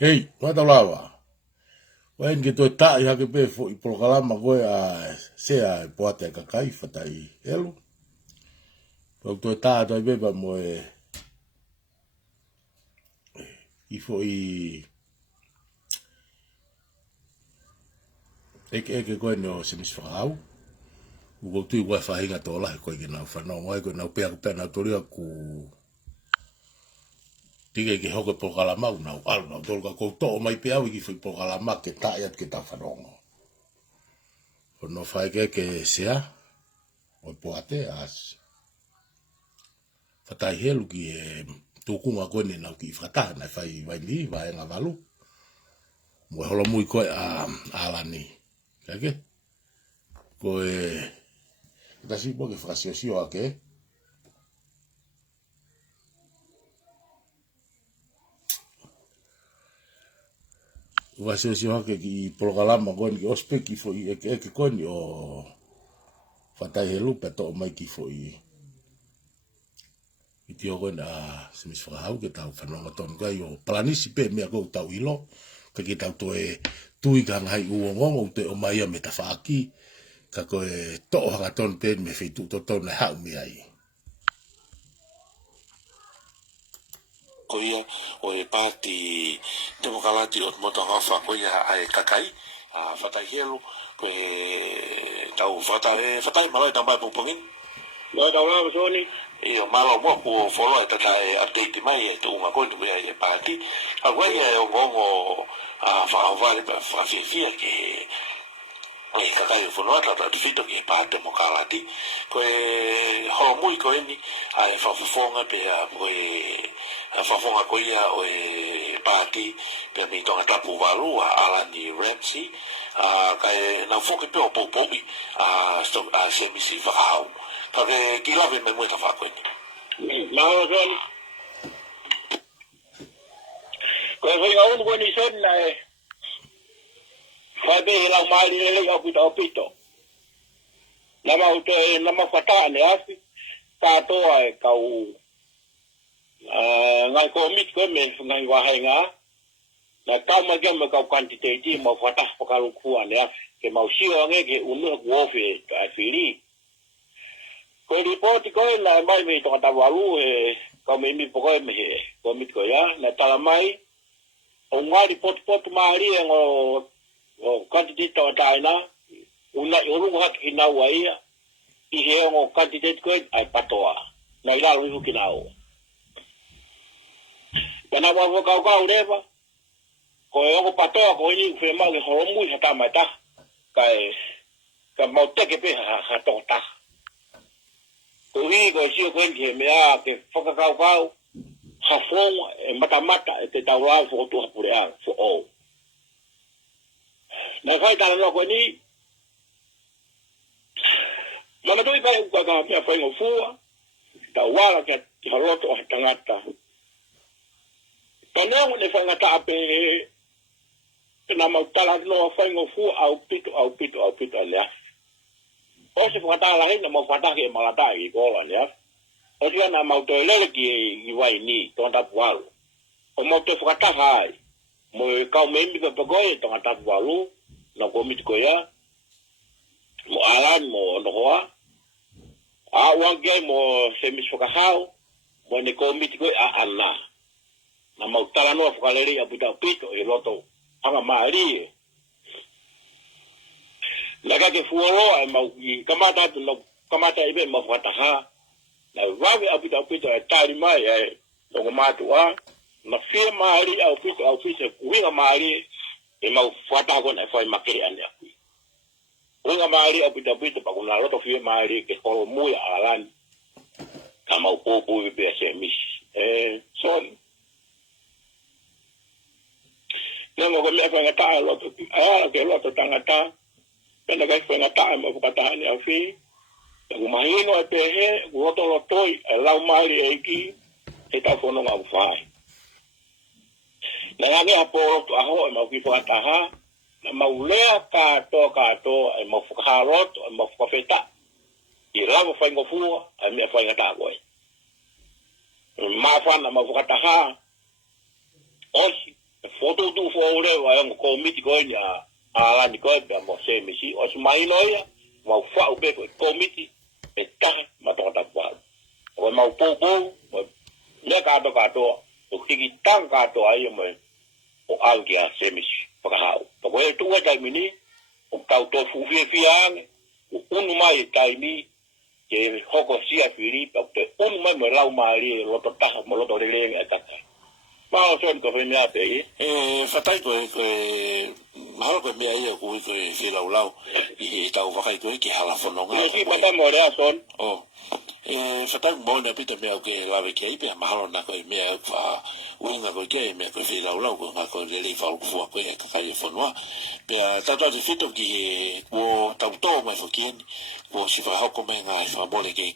Hei, mata lawa. Wain ke toi tai hake pe fo I prokalama koe a sea e poate ka kai fatai elu. Tau toi tai toi beba mo I fo I eke koe no se miswhakau. Uko tui koe whahinga tō lahi koe ki nau whanau. Ngoe koe nau pēa kupea nau toria ku tige ki hoke prokalama u nau alu nau tolu ka kou tō mai pēa wiki fo I prokalama ke tai at ke tau whanongo. Ono whaike ke sea o poate as fatai helu ki tukunga koe ni nau ki whataha nai whai waini vaenga walu. Mwe holo mui koe a alani. Kake? Koe tasi po ke whakasiosio ake. Whakasiosio ake ki prokalama koe ni ki ospe ki fo I eke koe ni o whatai helu pe to mai ki fo I tio koe na simis whakahau ke tau whanonga tonu kai o planisi pe mea kou tau ilo. Ka ki tau toe tui ka ngai uongongo te o mai a me ta whaaki. Ka koe to'o hanga tonu pe me whitu to tonu na hau mi ai. Koia o e pāti demokalati o mota hawha koia ai kakai whatai helu koe tau whatai malai tau mai pupungin. Nō tau rāma sōni. Iyo malo mo ko follow ta tai update mai e tu ma ko ni mai e pati a koe e o ngongo fa vale pa fa fia ke ai kakai follow ta fito ke pa demokalati koe ho muy ko ni ai fa fonga pe a koe fa fonga ko ia o e pati pe mi tonga tapu valu ala ni Ramsey kai na foke pe o popobi sto semi si va Porque aquí la ven muy tafa cuenta. No, son. Pues soy aún buen y son fai be la mali le ga pito pito. La ma auto na ma fata le asi. Ta to ai kau ngai ko mit ko men ngai wa hai nga. Na ta ma ga ma kau quantity di ma fata pa kalu ku ale ke ma usio nge ke unu ko fe ta fili. Ko report ko na mai me to ta walu ko me mi po ko me ko mit ko ya na tala mai o nga report mari ngo o candidate to ta na una yoru ha ki na wa ia I he ngo candidate ko ai patoa na ila lu ki na o kana wa ko leva ko e patoa ko ni fe ma ke ho mu ta ma ta kai ka mo te ke pe ha to ta Kuri ko si ko ke mea ke whakakau ha fong e mata e te taura fo tu hapurea fo o. Na kai tala no ko ni mana doi kai ko ka mea fo ngo fua ta wala ke ti haroto o tangata. Tano ne fangata ape na mautala no fo ngo fua au pito alea. O se fata la hina mo fata ke malata I ko la ya o dia na mau to le ki I wai ni to ta pualu o mo te fata hai mo ka me mi ko go to ta pualu na ko mi ko ya mo alan mo no wa a wa ge mo se mi soka hao mo ne ko mi ko a ala na mau tala no fa le ya buta pito e loto anga mari Laga ke fuoro ai mau kamata tu no kamata ibe mau fata ha na wawe apita tari mai ai no matu wa na fie mari au pito kuinga mari e mau fata ko na foi makere ane aku kuinga mari apita pa kuna loto fie mari ke ko mu ya alan kama upopo ibe semis son no ko me fa ngata loto ke loto tangata Pena kai foi na tae mo ka tae ni afi. Ku mahino e pehe, ku roto toi e lau mari e ki e ta fono nga ufai. Na ngani aporo tu aho e mau ki fo ataha, na maulea ka to e mau fukarot e mau fukafeta. I lavo fai ngofua e me fai ngata koe. Ma fa na mau fukataha. Osi foto tu fo le wa ngo komiti ko ya ala ni ko be mo se mi si o mai loia mo fa be komiti e ta ma to ta pa o ma po le ka to o ki tang ka to ai mo o al kia se mi pa ha o ko e tu e tai mini o ka to fu fi an o unu mai tai mi ke hoko sia firi pa te unu mai mo lau mai lo to ta mo lo to le e ta ma o son ko fe mea pe fatai ko mahalo ko mea ia ko se lau I tau wakai ko ki hala fononga ki pata mo rea son fatai mo na pito mea ke lawe ke ipe mahalo na ko mea fa winga ko ke mea ko se lau ko nga ko le fa ko ko e ka kai fonwa pe tata de fito ki ko tau to mai fo kin ko si fa hoko me nga fa mole ke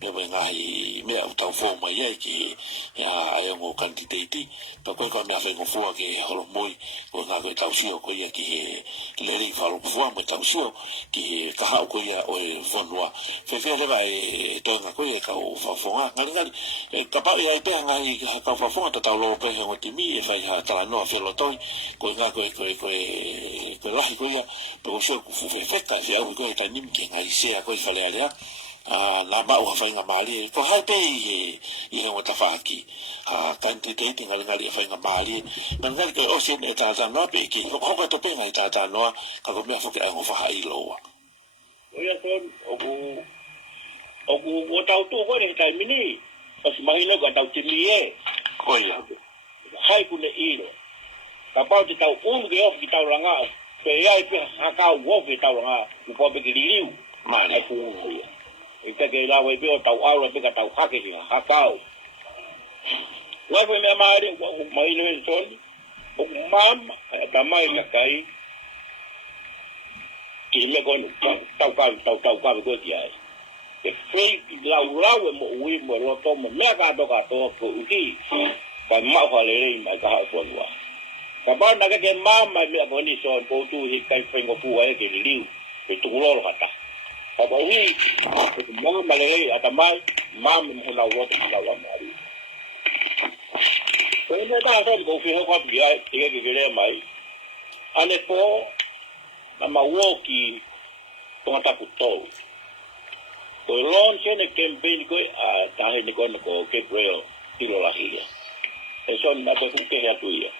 pe nga I mea tau fo mai ia ki ya ai mo kandidate pa ko ka mea fa ko fo ke holo moi ko nga ko tau sio ko ia ki le fa ko fo mai tau sio ki ka ha ko ia o fonwa fe le vai to nga ko ia ka o fa fo nga ngali ka pa ia pe nga ka fa fo ta tau lo pe ngo timi e fa ha ta no fe lo toi ko nga ko la ko ia pe ko sio ku fe feta se au ko ta nim ki nga se ko fa le ala la ba o fa nga mali ko ha pe I ngo ta fa ki tanti te tinga ngali fa nga mali ngali ko o se ne ta no pe ki ko ko to pe nga ta no ka ko me fa ke ngo fa I lo wa o ia son o tau tu ko ni tai mini o si mai le ko tau timi e ko ia hai ku le ilo ka pa te tau un ge of ki tau langa pe ia pe ha ka wo ki tau langa ku po be ki liu ma ai ku ia e te ke la we be tau au pe ka tau ha ke ha ka wa fe me mai mai le son o mam ta mai la kai ki me ko tau ka ko ki ai e fei lau mo ui mo lo to mo me ka to ko uti pa ma fa le ma ka ha fo wa ka ba na ke ma me ko ni so ko tu hi kai fe ngo pu ai ke liu e tu lo lo ta ka ba ui ma le ata mai ma me mo la wo ta la ma ri ko ne ta so ko fi ho ko bi ai ke le mai ane po na ma wo ki to ta ku to ko lon chene campaign ko ta he ni ko ke breo tiro la hia eso na ko ke ya tuia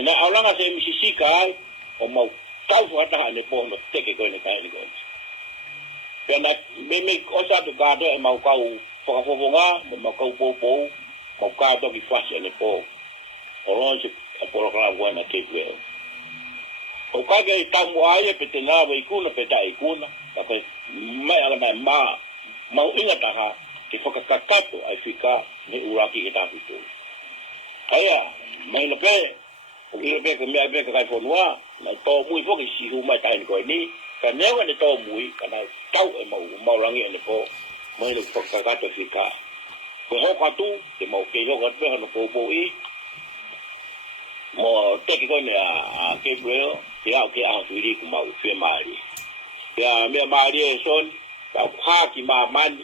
na aulanga se misisika o mau tau fo ta ne po no te ke ko ne kai ni ko pena me o sa to ga do mau ka u fo nga mau ka po mau ka to ki fa ne po o lon se po la buena ke breo o ka ge ta mo ai pe te na ve ku na pe ta ku na ka mai ala ma mau inga ta ha ke foka kakato ai fika ni uraki ke ta pitu aya mai lo pe o ile pe ke me pe ka fo noa na to mui fo ke si hu mai ta ni ko ni ka ne wa ni to mui ka na tau e mau rangi ni po mai lo foka kakato fika ko ho ka tu ke mau ke lo ka pe no po I mo te ke ko ne a ke breo ya ke a tu ri ku mau fe mari ya me mari son ka ha ki ma man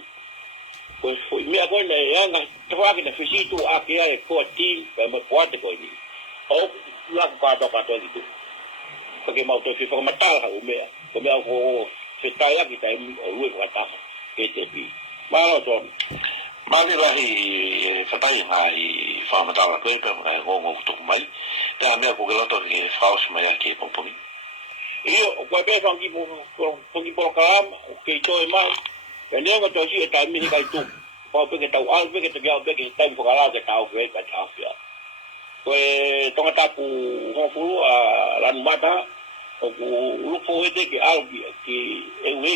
ko me ko ne ya nga twa ki na fisitu a ke ya ko team pa mo poate ko ni o la ka to ni tu ko ke mau to fi fo matal ha o me ko me ko se ta ya ki ta o lu ko ta ke te bi ma lo son ma le la hi fatai hai fa matal ko pe mo ngo to mai ta me ko lo to ki faus mai ki po po io qua be son ki po kalam ke to e mai ke ne ngo to si ta mi kai tu po pe ke tau al pe ke te ga pe ke tau po kala ke tau ke ka ta fia ko to ta pu ho fu a la mata o ku lu po e ke al ki e we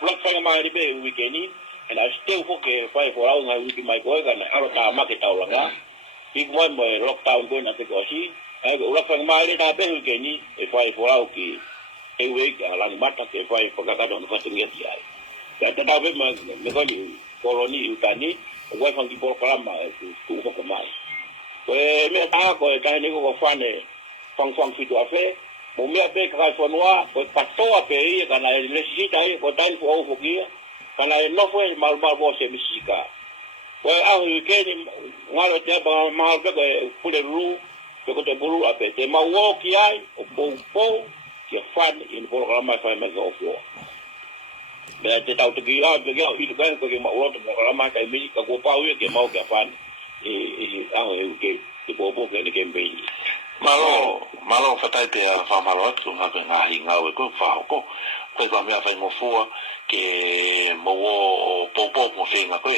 lo fa mai ri be we ke ni and I still fo ke fa e fo nga we ki mai ko ga na aro ta ma ke tau la nga ki mo lockdown ko na te ko si ai ko lo fa mai ri ta be ke ni e fa e fo ki ewe la mata ke fai por cada uno faz ninguém sai ya te dave me ko ni koloni utani o wa fangi por kala tu ko mai me ta ko ta ni ko fane fang fitu afe mo me be ka fo noa ko pato a pe kana necesita ko tan fo fo kia kana no fue mal bo se misika ko a ke ni ngalo te ba mal be ko pule ru ko te bulu a te mau ki ai o pou ki fan in programa fa me go fo me te tau te gira te gira i te ko ke mau te programa ka mi ka ko pau ke mau ke fan au ke te popo ke ke mbe malo fatai te fa malo tu na pe nga hinga o ko fa ko ko me fa mo fo ke mo popo mo se nga ko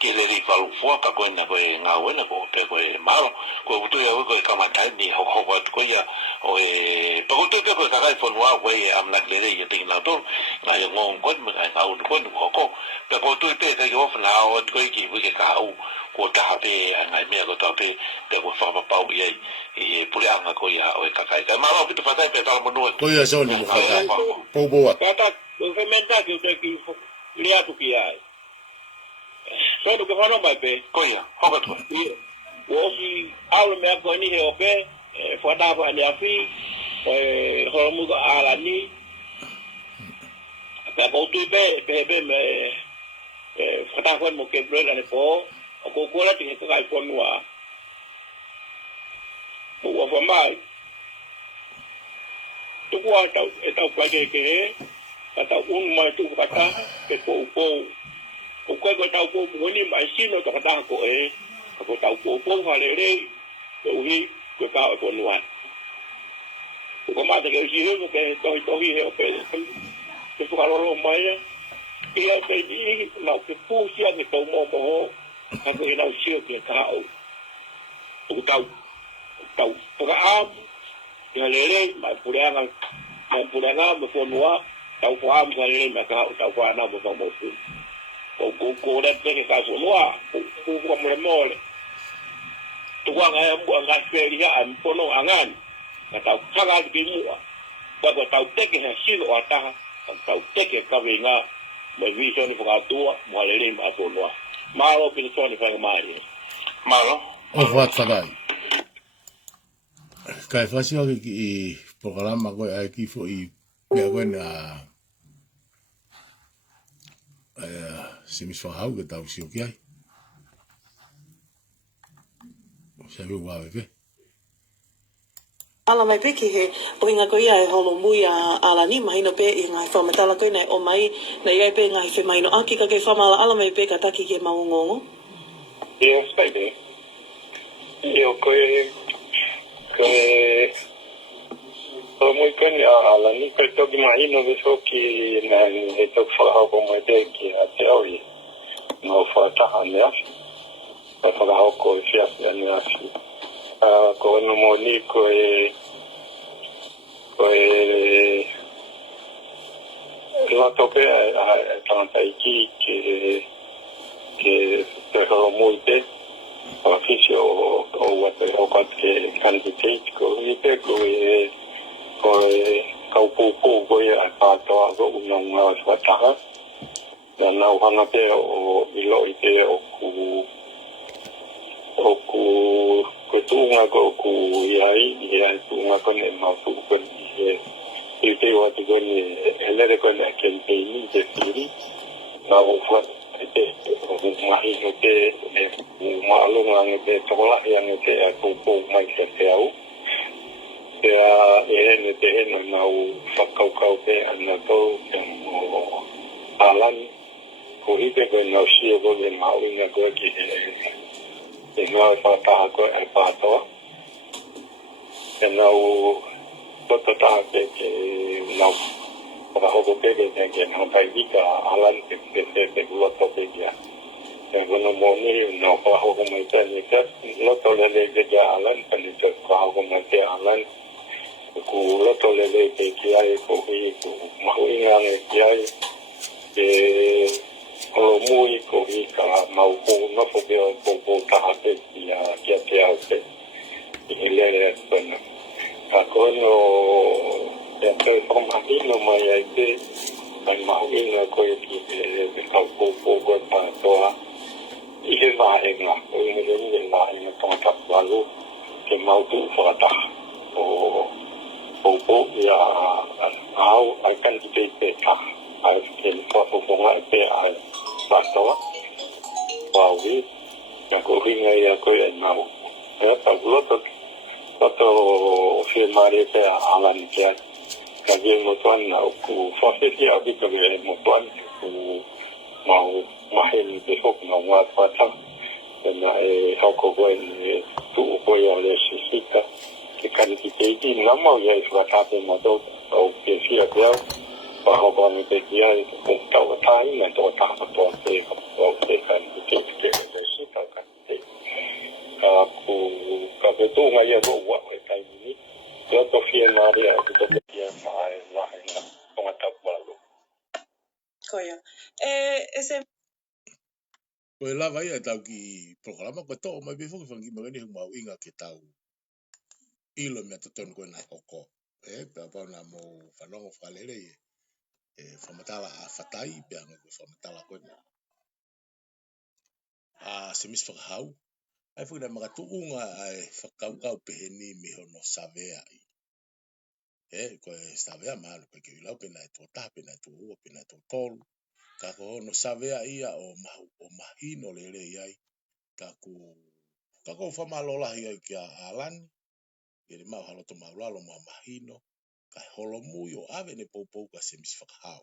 ke le ri fa fo ka ko na ko nga o na ko pe ko malo ko tu ya ko ka ma tai ni ho ko ya o pa ko tu ke ko ka fo wa ko am na le ye te na to na yo ngong ko me ka o ko pe ko tu pe ka yo fa na o ko ki bu ke ka o ko ta pe ngai me ko ta pe ko fa pa o ye pule anga ko ya o ka ka malo ki tu fa pe ta mo no ko ya so ni mo fatai po boa kata o fementa que te ki lia tu ki ai so do que fa no mai pe ko ya ho ka to o si aule me ko ni he o pe fo da fa ni afi ho mu ga ala ni ka ko tu pe me fo da ko mo ke bro ga ne po ko ko la ti ka ka fo noa o fo mai tu ko ta pa ke kata mai tu kata ke ko ta ko mo ni mai sino to kata ko ko ta ko ha le ko hi ko ka ko nuan ko ma te ke si he ko ke to hi he o pe ke ko lo mai ia te di na ke pu sia ke to mo ka ko ina si ke ka o ko ta ka am ya le mai puranga mo fo noa tau ko am sa le me ka tau ko ana mo mo fu ko le te ka so noa ko mo le mole tu wa nga feri ya am pono angan ka tau kaga ki mu ko tau te ke si o ata tau te ke ka vinga mo vision ni ka tu mo le ma ko noa malo pin so ni fa mai malo o fatai kai fasio ki programa ko ai ki fo i me agora se me soa algo que tá o seu que aí você viu o AVP ala mai peki he o inga ko ia e holo mui ala ni mai no pe i ngai whamatala koe nei o mai na iai pe ngai whi mai no aki ka kei whamala ala mai pe ka taki ke maungongo Io spede io koe muy kani ala ni pe to ki mai no be so ki na e to fa ha ko mo te ki a te oi no fa ta ha ne fa ha ko fi a ne a ko no mo ni ko la to pe a tanta ki ke ho muy te officio o what o que candidate ko ni pe ko kau pupu ko ia ka to ko unang nga sa ta na na hana te o ilo ite o ku tu nga ko ku ia tu nga ko ne ma tu ko ite wa tu ko ni ele ko na campaign de fili na o fa ite o ma hi te ma lo nga te to la ia ne te ku mai te au ne te na o whakaukau te ana tau alan ko hike koe nau sia ko ke mauinga koe ki e ngau whataha koe e pātoa e nau tototaha ke nau whakahoko peke ke hakai vika alan te loto peke e kono mōni nau whakahoko mai tani ka loto lele ke alan pani te whakahoko mai te alan ku loto lele ke ki ai ko hi ku mahuinga nge ki ai e o mui ko hi ka mau ko no fo be ko ta te ya ki te au te i lele pena ka kono e te forma no mai ai te ai mahuinga ko ki te ka ko ta toa i he va e nga ko ni le la ni to ta valu ke mau tu fo ta o ya au akan kita tak al foto bunga pe al pato wawi ya ko hinga ya ko ya mau ya ta loto o se mare pe alan pe ka ge mo tuan na ku fosse ti abi ka ge mo tuan ku mau mahel pe hok na wa pa ta na hoko go ni tu ko yo le sisika ke kan ti te ti na mo ye sa ka pe mo do o pe si a pe pa ho ba ni pe ya ko ta wa ta ni na to ta ko to pe ko pe kan ti te ke si ka kan te ku ka pe tu nga ye do wa ka ni yo to fie na ria ku to pe mai la na ko ta wa lo Koia. Ese Ko e lava ia tau ki programa ko to mai be foki fangi magani mau inga ke tau ilo me to ton ko na hoko pe pa na mo fanongo falele famatala a fatai pe anga ko famatala ko na a semis fakau ai fu na magatu unga ai fakau kau pe ni me hono savea ko savea malo pe ke lau pe na to ta pe na to o pe na to tol ka ko no savea ia o mahino lele ai ka ko famalola ia ki alan ele mau halo to mau lalo mau mahino ka holo mui o ave ne poupou ka semis fakau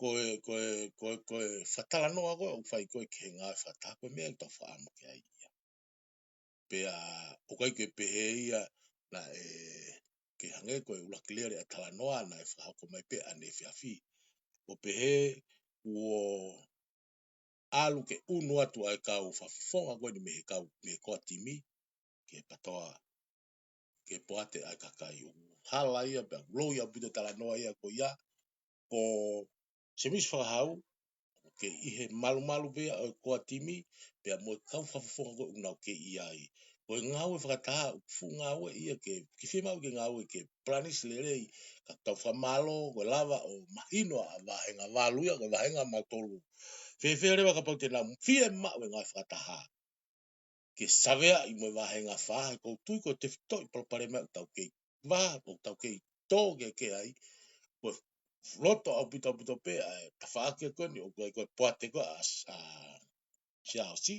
ko fatala no ago o fai ko ke nga fata ko me to fa amo ke ai pe a o kai ke pe ia na ke hange ko ula clear e tala no ana e fa ko mai pe ane fi o pe o alu ke unu atu ai ka o fa fonga ko ni me ka me ko timi ke patoa ke poate ai ka kai o hala ia pe lo ia bito tala no ia ko ia ko semis fakau ke ihe malu be ko atimi pe mo kau fa go na ke iai o ngau e fata fu ngau ia ke fima ke ngau ke planis lele ka ta fa malo go lava o mahino va henga valu ia va henga matolu fe re ka pa na fie ma we ngai fata ha ke savea i mo va henga fa ko tu ko te to pro pare ma ta ke va o ta ke to ke ai ko loto au pito pe ta fa ke ko ni o ko poate ko si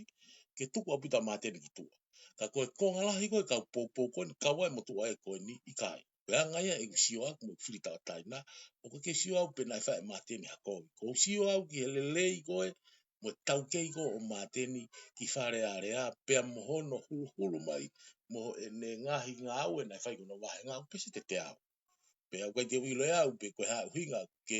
ke tuku apita mate ni tu ka ko ngala hi ko ka po ko ka wa mo tu ai ko ni ikai ya nga ya e sio ak mo frita taina o ke sio au pe na fa mate ni ko sio au ki le ko mo tau ke ko o mate ni ki fare area pe mo hono hulu mai mo ne ngahi nga au na fa ko no va nga pe se te au pe au ke wi le au pe ko ha hinga ke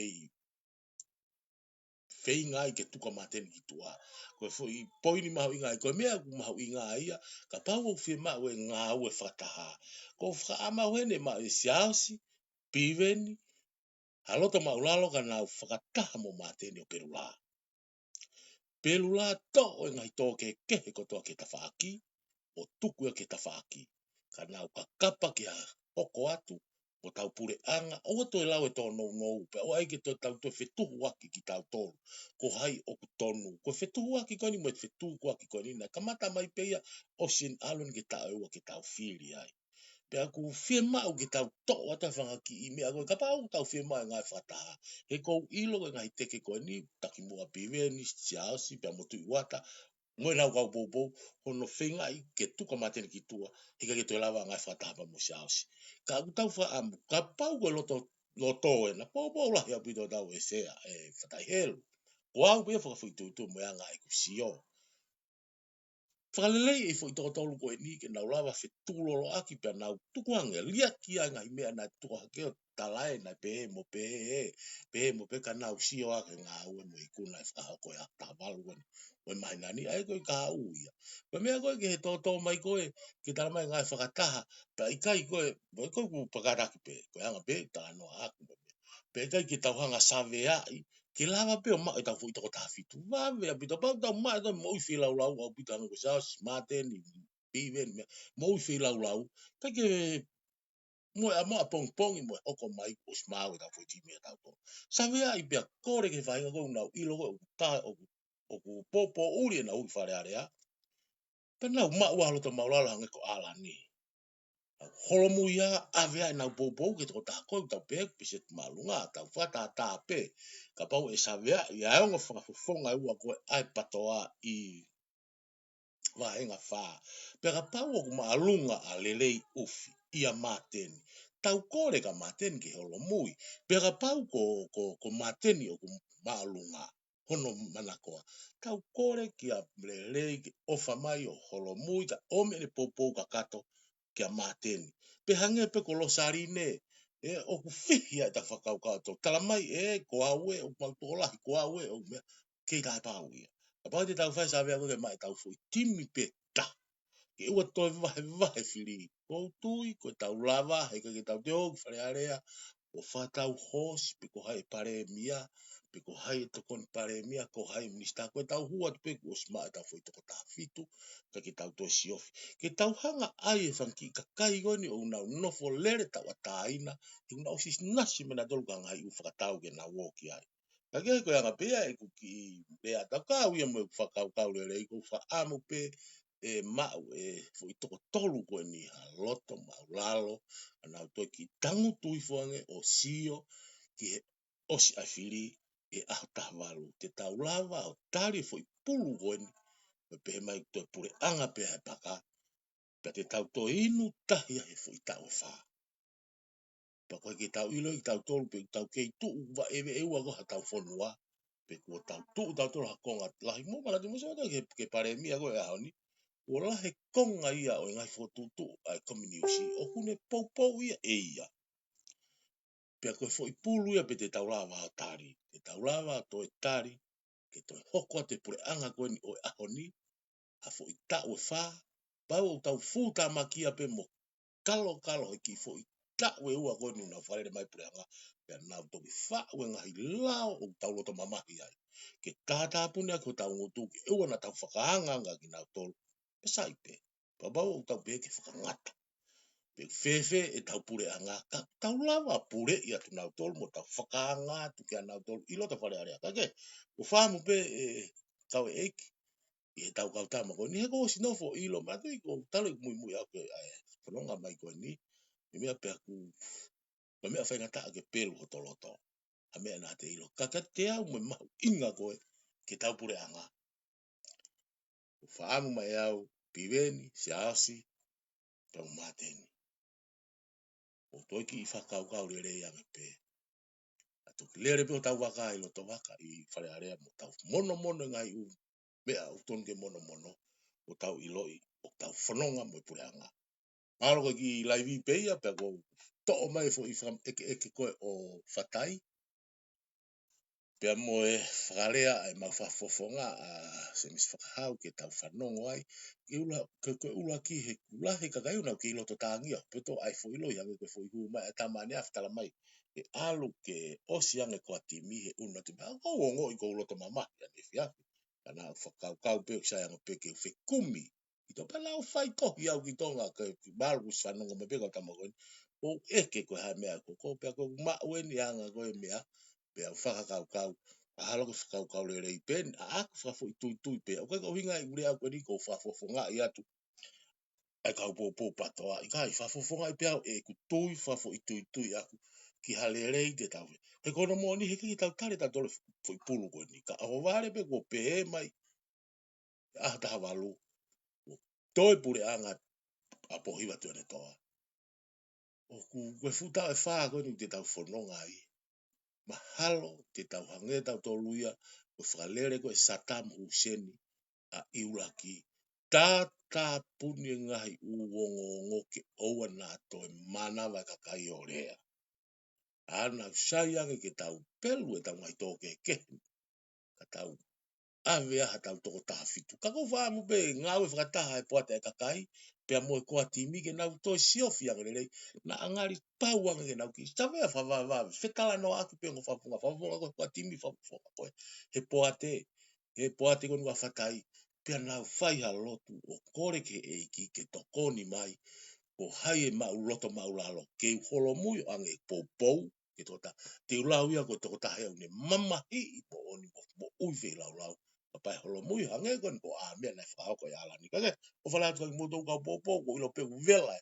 fei ngai ke tuka maten ki tua ko foi poini mau inga ko mea mau inga ia ka pau o fe ma we nga we fataha ko fra ama we ne ma siasi piveni halota maulalo kana fakataha mo maten o pelula to o ngai to ke ko to ke tafaki o tuku ke tafaki kana o kapa ki hoko atu o tau pure anga o to lau e to no pe o ai ke to tau to fetu waki ki tau to ko hai o tonu ko fetu waki ko ni mo fetu waki ko ni na kamata mai peia o sin alun ki tau o ki tau fili ai pe aku firma o ki tau to ata fanga ki i me ako kapa o tau firma ngai fata he ko ilo ngai teke ko ni taki mo apive ni siasi pe mo tu wata mo na ka bobo hono fenga i ke tu ka mate ki tua i ka ke to lava ngai fata pa mo siasi ka tau fa am ka pau go loto e na popo la ya pito tau e se e fata hel ko au pe fa tu mo ya ngai ku sio Whakalele e fo i toko tolu ko e ni ke nau lava fe tūlolo aki pe nau tukuange lia ki a ngai mea na tuko hakeo talae na pe mo pe ka nau sio ake ngā ue mo i kuna e whakahako e a tāwalu wani o mai nani ai koe ka uia pe mea koe ke he tō mai koe ke tala mai ngai whakataha pe i kai koe mo i koe ku pakaraki pe koe anga pe tala noa aku pe kai ki tauhanga savea i ke lava pe o mai tau fui toko tafitu vave a pito pau tau mai tau mo i fi lau au pito anu sa smarte ni piven mo i fi lau kai ke mo a mo pong pong i mo oko mai o smau tau fui timi tau to savea i pe kore ke fainga ko nau i logo ta o ku popo uri na u fare area pe nau ma wa lo to maulala nge ko ala ni holomu ia avea na bobo ke to ta ko ta pe piset malunga ta fata ta pe ka pau e savea ia ngo fonga ua ko ai patoa i vaenga fa. Pera pau o maalunga a lelei ufi ia mateni. Tau kore ka mateni ke holo mui. Pera pau ko mateni o maalunga. Hono manakoa. Tau kore ki a lelei ke ofa mai o holo mui ka ome ne popo ka kato ki a mateni. Pe hange pe ko losarine. O ku fihia ta whakau kato. Tala mai ko aue o mautola ko aue o mea. Kei tai pau ia. Pau te tau whai sa vea koe mai tau fui timi pe ta. Ke ua toi vahe whiri. Kou tui, ko tau lava, he ke tau te oki whare area. O whatau hos, pe ko hai pare mia. Pe ko hai tokon pare mia, ko hai minista. Ko tau hua te pe ko sma tau fui toko ta fitu. Ka ke tau toi siofi. Ke tau hanga ai e whanki ka kai goni o unau nofo lere tau a taina. Ke unau sis nasi mena tolu ka ngai u whakatau ke na woki ai. Kage ko yanga pea e kuki pea takau ia mo whakau lere ko whaamu pe mau foi toko tolu ko ni loto mau lalo ana to ki tangu tui foange o sio ki osi afili e ahtawalu te taulava o tari foi pulu ko ni pe mai to pure anga pe paka pe te tau to inu tahia e foi tau fa pa ko ki tau ilo ki tau tolu pe tau ke tu va e ua go tau fonua pe ko tau tu tau tolu hakonga lahi mo mala mo so ke pare mi ago e aoni o lahe konga ia o ngai fotutu ai community o kune poupou ia e ia. Pea koe fo i pulu ia pe te taulawa a tari. Te taulawa to e tari, ke to e hoko te pure anga koe ni o e ahoni, a fo i tau e wha, pau o tau futa makia pe mo kalo e ki fo i tau e ua koe ni una wharere mai pure anga, pea nau to ki wha ue ngahi lao o tau loto mamahi ai. Ke tata pune a ko tau ngotu ki ua na tau whakaanga anga ki nau tolu. Pesai pe. Pabau o tau pe ke whakangata. Pe fefe e tau pure anga. Ka tau lava pure ia tu nau tolu mo tau whakanga tu kia nau tolu. Ilo ta whare area. Kake, o whamu pe tau e eiki. I tau kau tama ko ni heko si nofo ilo. Ma tui ko talo mui au ke whanonga mai ko ni. Me mea pe aku. Me mea whaingata ake pelu ho toloto. A mea nā te ilo. Kaka te au me mahu inga koe ke tau pure anga. O whaamu mai au. Piweni, se asi. Tau mateni. O toi ki i whakau lere ianga pe. A toki lere pe o tau waka i loto waka i whare area mo tau mono ngai u. Mea u tonke mono. O tau iloi. O tau whanonga mo i pureanga. Maro ko ki laivi pe ia pe ko to'o mai fo i wham eke koe o whatai. Pea mo e whakarea ai mau whafofonga a se mis whakahau ke tau whanongo ai. Ke ula ki he kulahe ka kai unau ke iloto tāngia. Peto ai fo iloi hange koe fo i hu mai a tamane aftala mai. E alu ke osi ange ko atimi he una te pao. Ko ongo i ko uloto mamahi ane fiafi. Kana whakau pe o kisai anga pe ke uwhe kumi. I to pala o whai kohi au ki tonga ke maru whanongo me peka tamagoini. O eke koe hai mea ko pea ko mauen i anga koe mea. Pea whakakau. A haloko whakau lere i pen. A aku whafo i tui pea. O kai ko hinga i ure au koe ni ko whafofonga i atu. Ai kau pōpō patoa. I kai whafofonga i pea e ku tui whafo i tui aku. Ki hale rei te tau. He kono mo ni heki ki tau tare ta tole foi pulu koe ni. Ka aho vare pe ko pe mai. Ah taha walu. Toi pure anga a pohiwa tuane toa. O ku kwe futa e whaa koe ni te tau whanonga ai. Mahalo te tau hange tau toluia. O whakalere koe Saddam Hussein a iuraki. Tā puni ngahi uongo ke oua nā toi manawa kakai o rea. Ana usai ange ke tau pelu e tau ngai tōke ke. Ka tau awea ha tau toko taha fitu. Ka kou whaamu pe ngau e whakataha e poate e kakai. Pea moe koa timi ke nau toi siofi ange rei. Na angari pau ange ke nau ki. Tawea whawawawai. Whetala no aki pe ngo whafunga. Whafunga koa timi whafunga koe. He poate. He poate konu wa whatai. Pea nau whaiha lotu o kore ke eiki ke tokoni mai. O hai e mau loto mau lalo. Ke holo mui ange pou. Ke tota. Te ulau ia ko toko tahe au ne mamahi i po oni mo uive lau. Papai holo mui hange kon po a mea nai whakahoko i alani. Kake, o whalatu kai moto kau popo ko ilo pe uvela.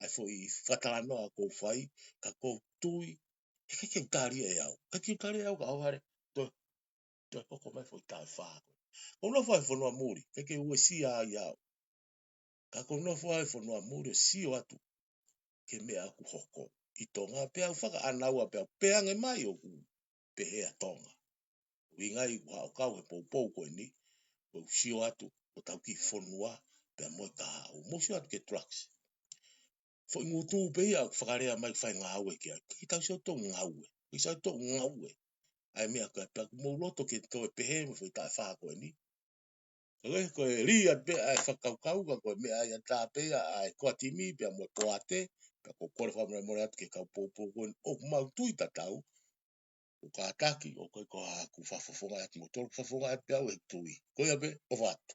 Ai fo i whatalanoa ko whai. Ka ko tui. E kai keu tari e au. Kai keu tari e au ka aware. Toi hoko mai fo i tae whako. Ono whai whanua muri. Kai keu ue si a i au. Ka ko no fo ai fo no amore si o atu ke me aku hoko I tonga pe au whaka anaua pe au peange mai o ku pe hea tonga. Wingai wa o kau he pou koe ni, o sio atu o tau ki whonua pe a moe ka hao. Mosio atu ke trucks. Fo ingu tū pe ia whakarea mai whai ngā aue kia. Ki tau sio tō ngaue. Ki tau tō ngaue. Ai mea ka pe aku mauloto ke tō e pehe mo whai tae whaa koe ni. Koe ria pe ai whakaukau ka koe mea ai a tā pe ai koa timi pe a moe koa te. Pe a ko kore whamare more atu ke kau pou koe ni. O mau tui tatau. O ka ataki o koe ko a ku whafofonga atu mo tolu whafofonga atu au e tui. Koe abe o watu.